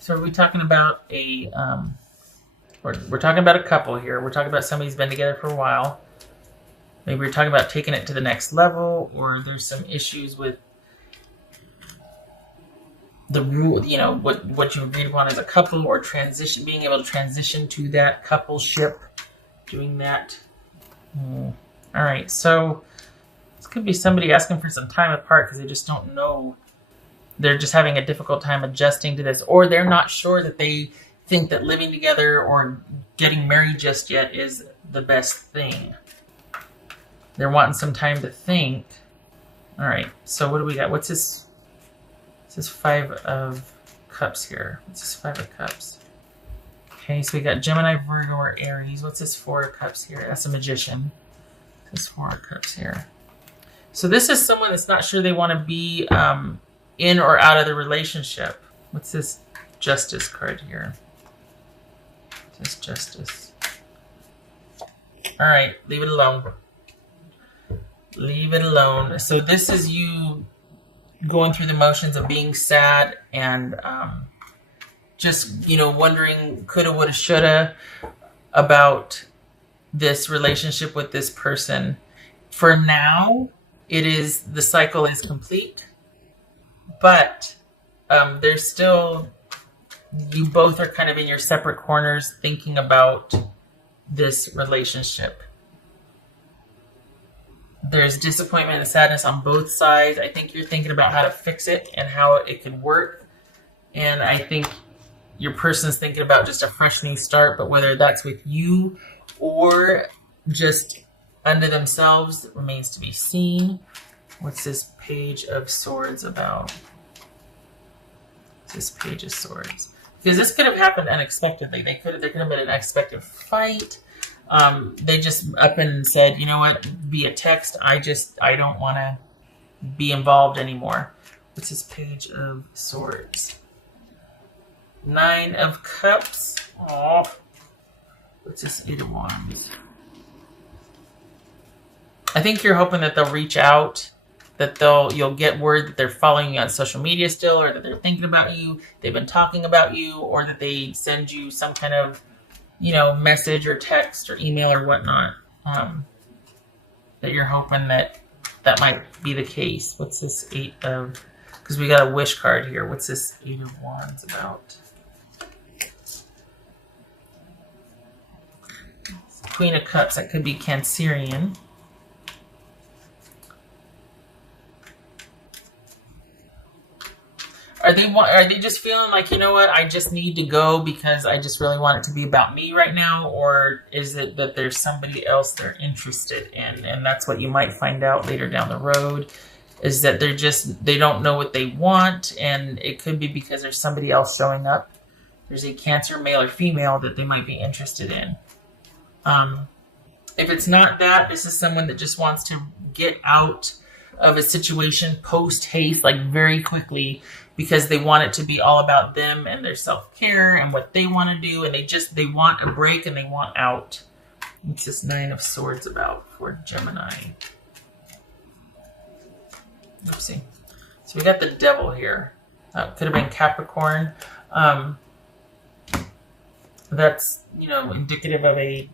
So are we talking about we're talking about a couple here. We're talking about somebody who's been together for a while. Maybe we're talking about taking it to the next level, or there's some issues with the rule, what you agreed upon as a couple, or being able to transition to that coupleship, doing that. All right, so this could be somebody asking for some time apart because they just don't know. They're just having a difficult time adjusting to this, or they're not sure that they think that living together or getting married just yet is the best thing. They're wanting some time to think. All right, so what do we got? What's this? This is 5 of Cups here. What's this 5 of Cups? Okay, so we got Gemini, Virgo, or Aries. What's this 4 of Cups here? That's a Magician. This 4 of Cups here. So this is someone that's not sure they want to be in or out of the relationship. What's this Justice card here? This Justice. All right, leave it alone. Leave it alone. So this is you going through the motions of being sad and just, wondering coulda, woulda, shoulda about this relationship with this person. For now, the cycle is complete, but there's still, you both are kind of in your separate corners thinking about this relationship. There's disappointment and sadness on both sides. I think you're thinking about how to fix it and how it could work. And I think your person's thinking about just a fresh new start, but whether that's with you or just under themselves remains to be seen. What's this Page of Swords about? This Page of Swords. Because this could have happened unexpectedly. There could have been an unexpected fight. They just up and said, you know what, via text, I don't want to be involved anymore. What's this Page of Swords? 9 of Cups. Oh. What's this 8 of Wands? I think you're hoping that they'll reach out, that you'll get word that they're following you on social media still, or that they're thinking about you, they've been talking about you, or that they send you some kind of message or text or email or whatnot, that you're hoping that might be the case. What's this 8 of, because we got a wish card here. What's this 8 of Wands about? Queen of Cups, that could be Cancerian. Are they just feeling like, you know what, I just need to go because I just really want it to be about me right now? Or is it that there's somebody else they're interested in? And that's what you might find out later down the road, is that they don't know what they want. And it could be because there's somebody else showing up. There's a Cancer, male or female, that they might be interested in. If it's not that, this is someone that just wants to get out of a situation post-haste, like very quickly, because they want it to be all about them and their self-care and what they want to do, and they want a break and they want out. What's this 9 of Swords about for Gemini? Oopsie. So we got the Devil here. Could have been Capricorn. That's, indicative of a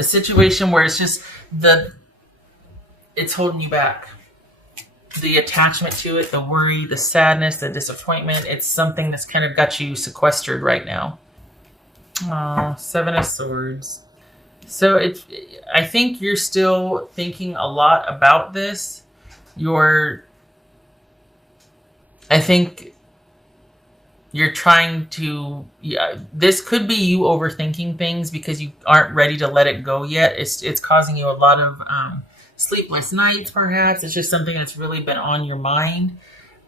situation where it's just it's holding you back. The attachment to it, the worry, the sadness, the disappointment, it's something that's kind of got you sequestered right now. 7 of Swords. So I think you're still thinking a lot about this. I think you're trying to, this could be you overthinking things because you aren't ready to let it go yet. It's causing you a lot of sleepless nights, perhaps. It's just something that's really been on your mind.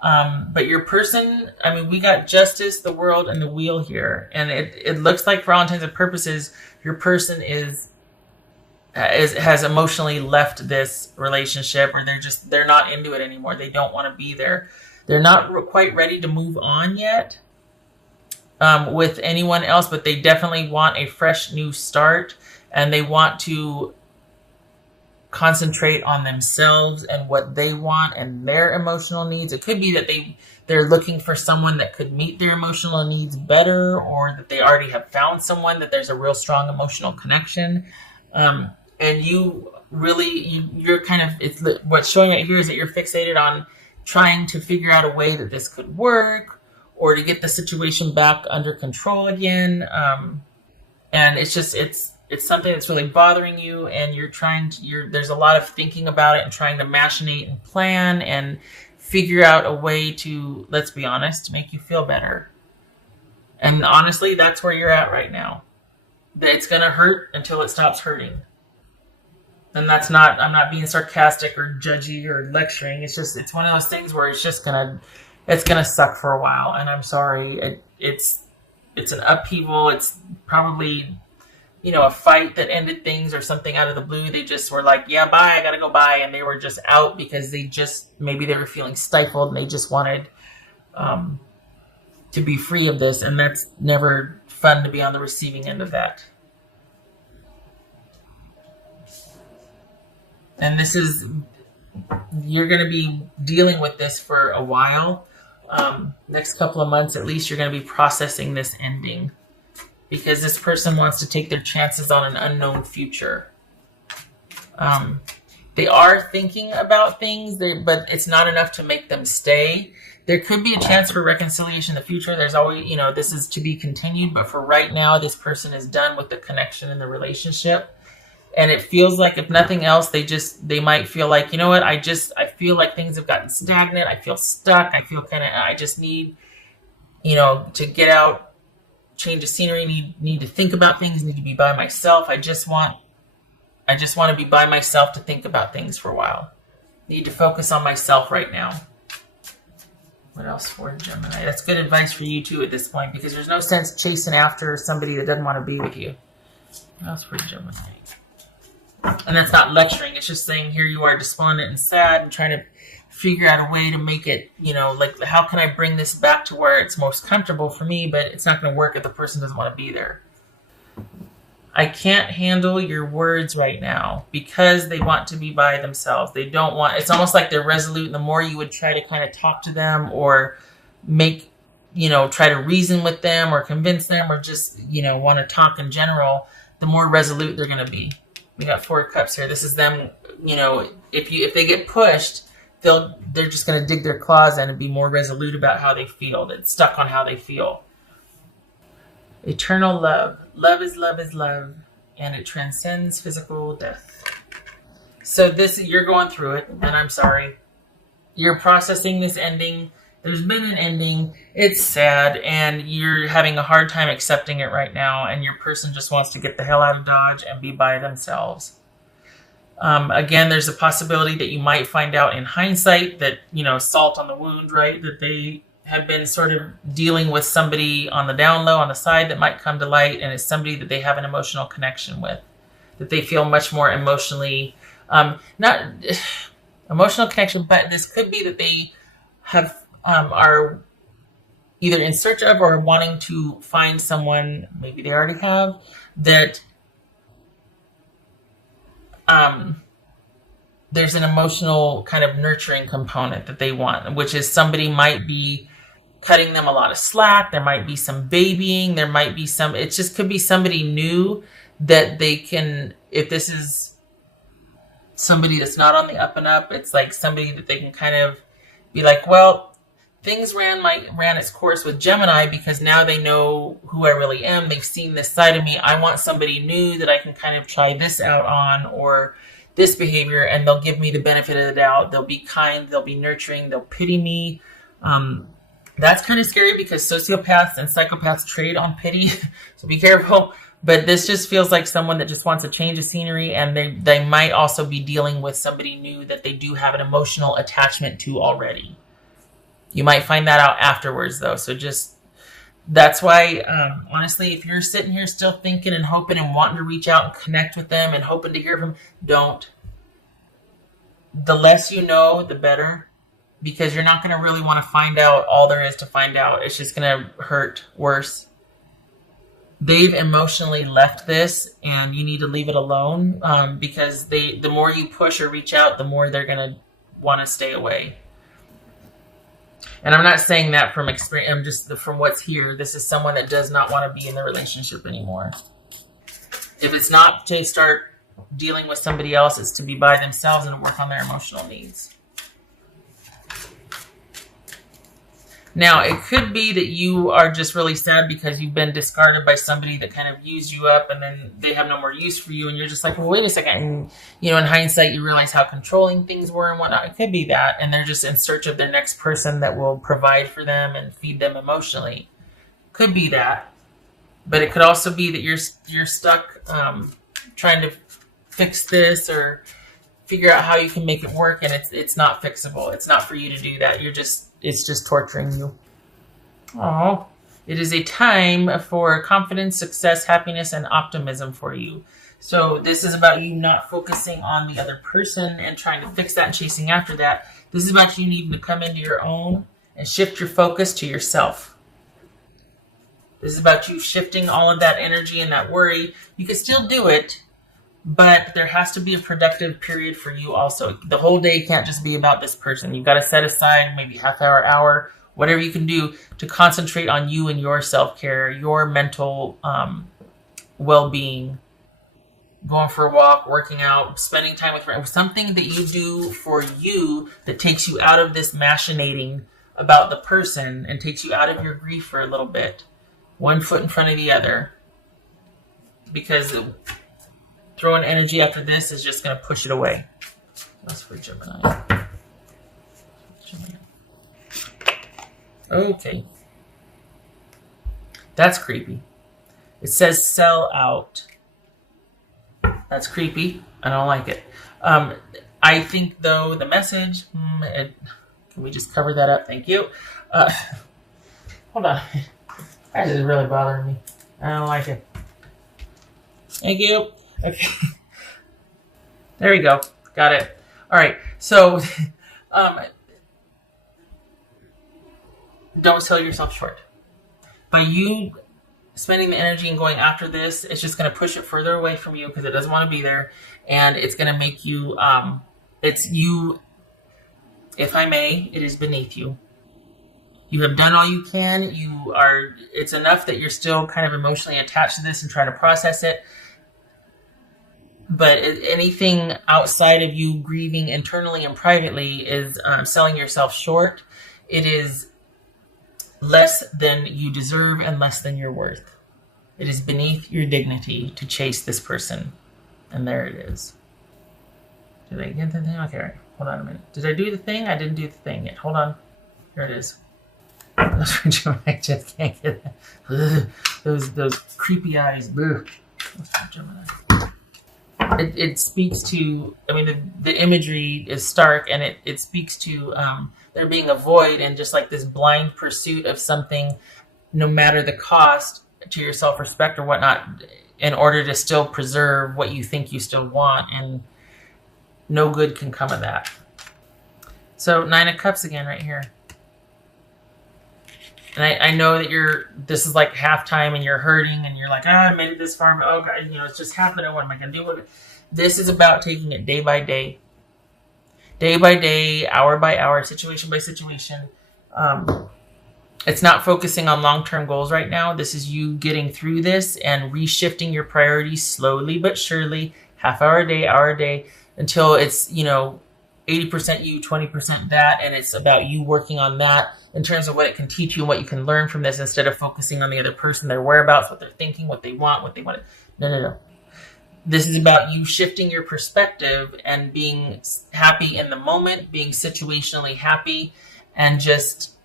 But your person, we got Justice, the World, and the Wheel here. And it looks like, for all intents and purposes, your person has emotionally left this relationship, or they're not into it anymore. They don't want to be there. They're not quite ready to move on yet with anyone else, but they definitely want a fresh new start, and they want to concentrate on themselves and what they want and their emotional needs. It could be that they're looking for someone that could meet their emotional needs better, or that they already have found someone that there's a real strong emotional connection. And you really, you're kind of, what's showing right here is that you're fixated on trying to figure out a way that this could work, or to get the situation back under control again. And it's just, it's something that's really bothering you, and there's a lot of thinking about it and trying to machinate and plan and figure out a way to, let's be honest, make you feel better. And honestly, that's where you're at right now. It's going to hurt until it stops hurting. And I'm not being sarcastic or judgy or lecturing. It's one of those things where it's going to suck for a while. And I'm sorry. It's an upheaval. It's probably, a fight that ended things or something out of the blue. They just were like, yeah, bye, I got to go bye. And they were just out because maybe they were feeling stifled and they just wanted to be free of this. And that's never fun to be on the receiving end of that. And you're going to be dealing with this for a while. Next couple of months, at least, you're going to be processing this ending, because this person wants to take their chances on an unknown future. They are thinking about things, but it's not enough to make them stay. There could be a chance for reconciliation in the future. There's always, this is to be continued, but for right now, this person is done with the connection in the relationship. And it feels like, if nothing else, they might feel like, you know what, I feel like things have gotten stagnant. I feel stuck. I just need, to get out, change of scenery, need to think about things, need to be by myself. I just want to be by myself to think about things for a while. Need to focus on myself right now. What else for Gemini? That's good advice for you too at this point, because there's no sense chasing after somebody that doesn't want to be with you. What else for Gemini? And that's not lecturing. It's just saying, here you are despondent and sad and trying to figure out a way to make it, like, how can I bring this back to where it's most comfortable for me, but it's not going to work if the person doesn't want to be there. I can't handle your words right now, because they want to be by themselves. They don't want, it's almost like they're resolute. And the more you would try to kind of talk to them or try to reason with them or convince them or just, want to talk in general, the more resolute they're going to be. We got 4 cups here. This is them, if they get pushed, they're just going to dig their claws in and be more resolute about how they feel. They're stuck on how they feel. Eternal love. Love is love is love, and it transcends physical death. So you're going through it, and I'm sorry. You're processing this ending. There's been an ending. It's sad, and you're having a hard time accepting it right now, and your person just wants to get the hell out of Dodge and be by themselves. Again, there's a possibility that you might find out in hindsight that, salt on the wound, right? That they have been sort of dealing with somebody on the down low, on the side, that might come to light, and it's somebody that they have an emotional connection with, that they feel much more emotionally, not emotional connection, but this could be that they are either in search of or wanting to find someone, maybe they already have, that there's an emotional kind of nurturing component that they want, which is somebody might be cutting them a lot of slack. There might be some babying. There might be it just could be somebody new that they can, if this is somebody that's not on the up and up, it's like somebody that they can kind of be like, well, things ran its course with Gemini, because now they know who I really am. They've seen this side of me. I want somebody new that I can kind of try this out on, or this behavior, and they'll give me the benefit of the doubt. They'll be kind. They'll be nurturing. They'll pity me. That's kind of scary, because sociopaths and psychopaths trade on pity. So be careful. But this just feels like someone that just wants a change of scenery, and they might also be dealing with somebody new that they do have an emotional attachment to already. You might find that out afterwards, though. So that's why, honestly, if you're sitting here still thinking and hoping and wanting to reach out and connect with them and hoping to hear from them, don't. The less you know, the better, because you're not going to really want to find out all there is to find out. It's just going to hurt worse. They've emotionally left this, and you need to leave it alone, because the more you push or reach out, the more they're going to want to stay away. And I'm not saying that from experience. I'm just from what's here. This is someone that does not want to be in the relationship anymore. If it's not to start dealing with somebody else, it's to be by themselves and work on their emotional needs. Now, it could be that you are just really sad because you've been discarded by somebody that kind of used you up, and then they have no more use for you, and you're just like, well, wait a second. And, in hindsight, you realize how controlling things were and whatnot. It could be that, and they're just in search of their next person that will provide for them and feed them emotionally. Could be that. But it could also be that you're stuck trying to fix this or figure out how you can make it work, and it's not fixable. It's not for you to do that. It's just torturing you. Oh, it is a time for confidence, success, happiness, and optimism for you. So this is about you not focusing on the other person and trying to fix that and chasing after that. This is about you needing to come into your own and shift your focus to yourself. This is about you shifting all of that energy and that worry. You can still do it, but there has to be a productive period for you also. The whole day can't just be about this person. You've got to set aside maybe half hour, whatever you can do to concentrate on you and your self-care, your mental well-being. Going for a walk, working out, spending time with friends. Something that you do for you that takes you out of this machinating about the person and takes you out of your grief for a little bit. One foot in front of the other. Because throwing energy after this is just going to push it away. That's for Gemini. Okay. That's creepy. It says sell out. That's creepy. I don't like it. I think, though, the message... can we just cover that up? Thank you. Hold on. That is really bothering me. I don't like it. Thank you. Okay. There we go. Got it. All right. So, don't sell yourself short. By you spending the energy and going after this, it's just going to push it further away from you because it doesn't want to be there. And it's going to make you, it's you, if I may, it is beneath you. You have done all you can. It's enough that you're still kind of emotionally attached to this and trying to process it. But anything outside of you grieving internally and privately is selling yourself short. It is less than you deserve and less than you're worth. It is beneath your dignity to chase this person. And there it is. Did I get the thing? Okay, all right. Hold on a minute. Did I do the thing? I didn't do the thing yet. Hold on. Here it is. I just can't get that. Those creepy eyes. It speaks to, the imagery is stark, and it speaks to there being a void and just like this blind pursuit of something, no matter the cost to your self-respect or whatnot, in order to still preserve what you think you still want, and no good can come of that. So 9 of Cups again right here. And I know that this is like halftime and you're hurting and you're like, I made it this far, but oh God, it's just happening. What am I going to do with it? This is about taking it day by day. Day by day, hour by hour, situation by situation. It's not focusing on long-term goals right now. This is you getting through this and reshifting your priorities slowly but surely, half hour a day, until it's, 80% you, 20% that, and it's about you working on that in terms of what it can teach you and what you can learn from this instead of focusing on the other person, their whereabouts, what they're thinking, what they want. No. This is about you shifting your perspective and being happy in the moment, being situationally happy, and just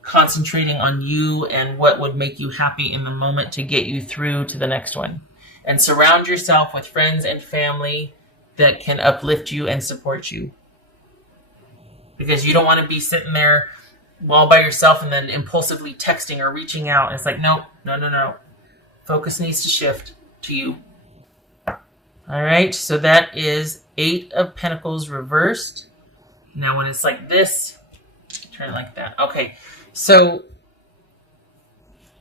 concentrating on you and what would make you happy in the moment to get you through to the next one. And surround yourself with friends and family that can uplift you and support you. Because you don't want to be sitting there all by yourself and then impulsively texting or reaching out. And it's like, no. Focus needs to shift to you. All right, so that is 8 of Pentacles reversed. Now when it's like this, turn it like that. Okay, so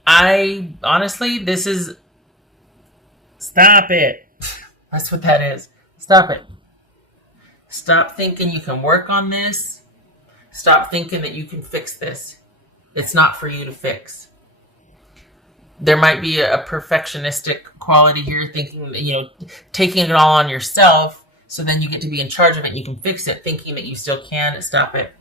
this is, stop it. That's what that is. Stop it. Stop thinking you can work on this. Stop thinking that you can fix this. It's not for you to fix. There might be a perfectionistic quality here, thinking that, taking it all on yourself, so then you get to be in charge of it and you can fix it, thinking that you still can. Stop it.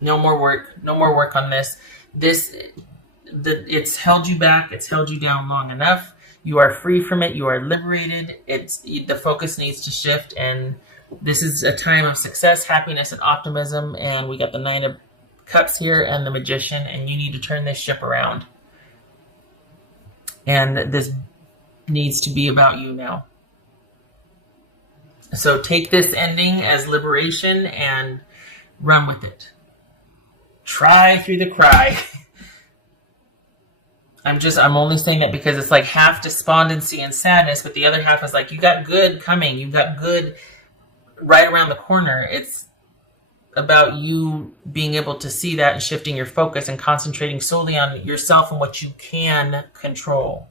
No more work. No more work on this. It's held you back. It's held you down long enough. You are free from it. You are liberated. The focus needs to shift, and this is a time of success, happiness, and optimism. And we got the Nine of Cups here and the Magician, and you need to turn this ship around. And this needs to be about you now. So take this ending as liberation and run with it. Try through the cry. I'm only saying that because it's like half despondency and sadness, but the other half is like, you got good coming. You got good right around the corner. It's about you being able to see that and shifting your focus and concentrating solely on yourself and what you can control.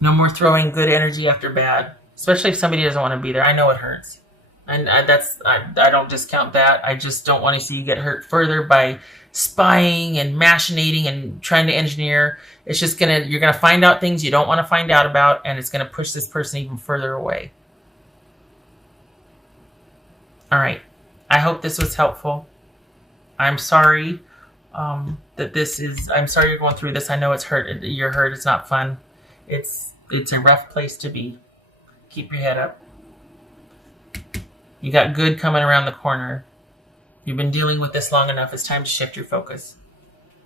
No more throwing good energy after bad, especially if somebody doesn't want to be there. I know it hurts. And I don't discount that. I just don't want to see you get hurt further by spying and machinating and trying to engineer. It's just you're gonna find out things you don't want to find out about, and it's gonna push this person even further away. All right. I hope this was helpful. I'm sorry I'm sorry you're going through this. I know it's hurt. You're hurt. It's not fun. It's a rough place to be. Keep your head up. You got good coming around the corner. You've been dealing with this long enough. It's time to shift your focus.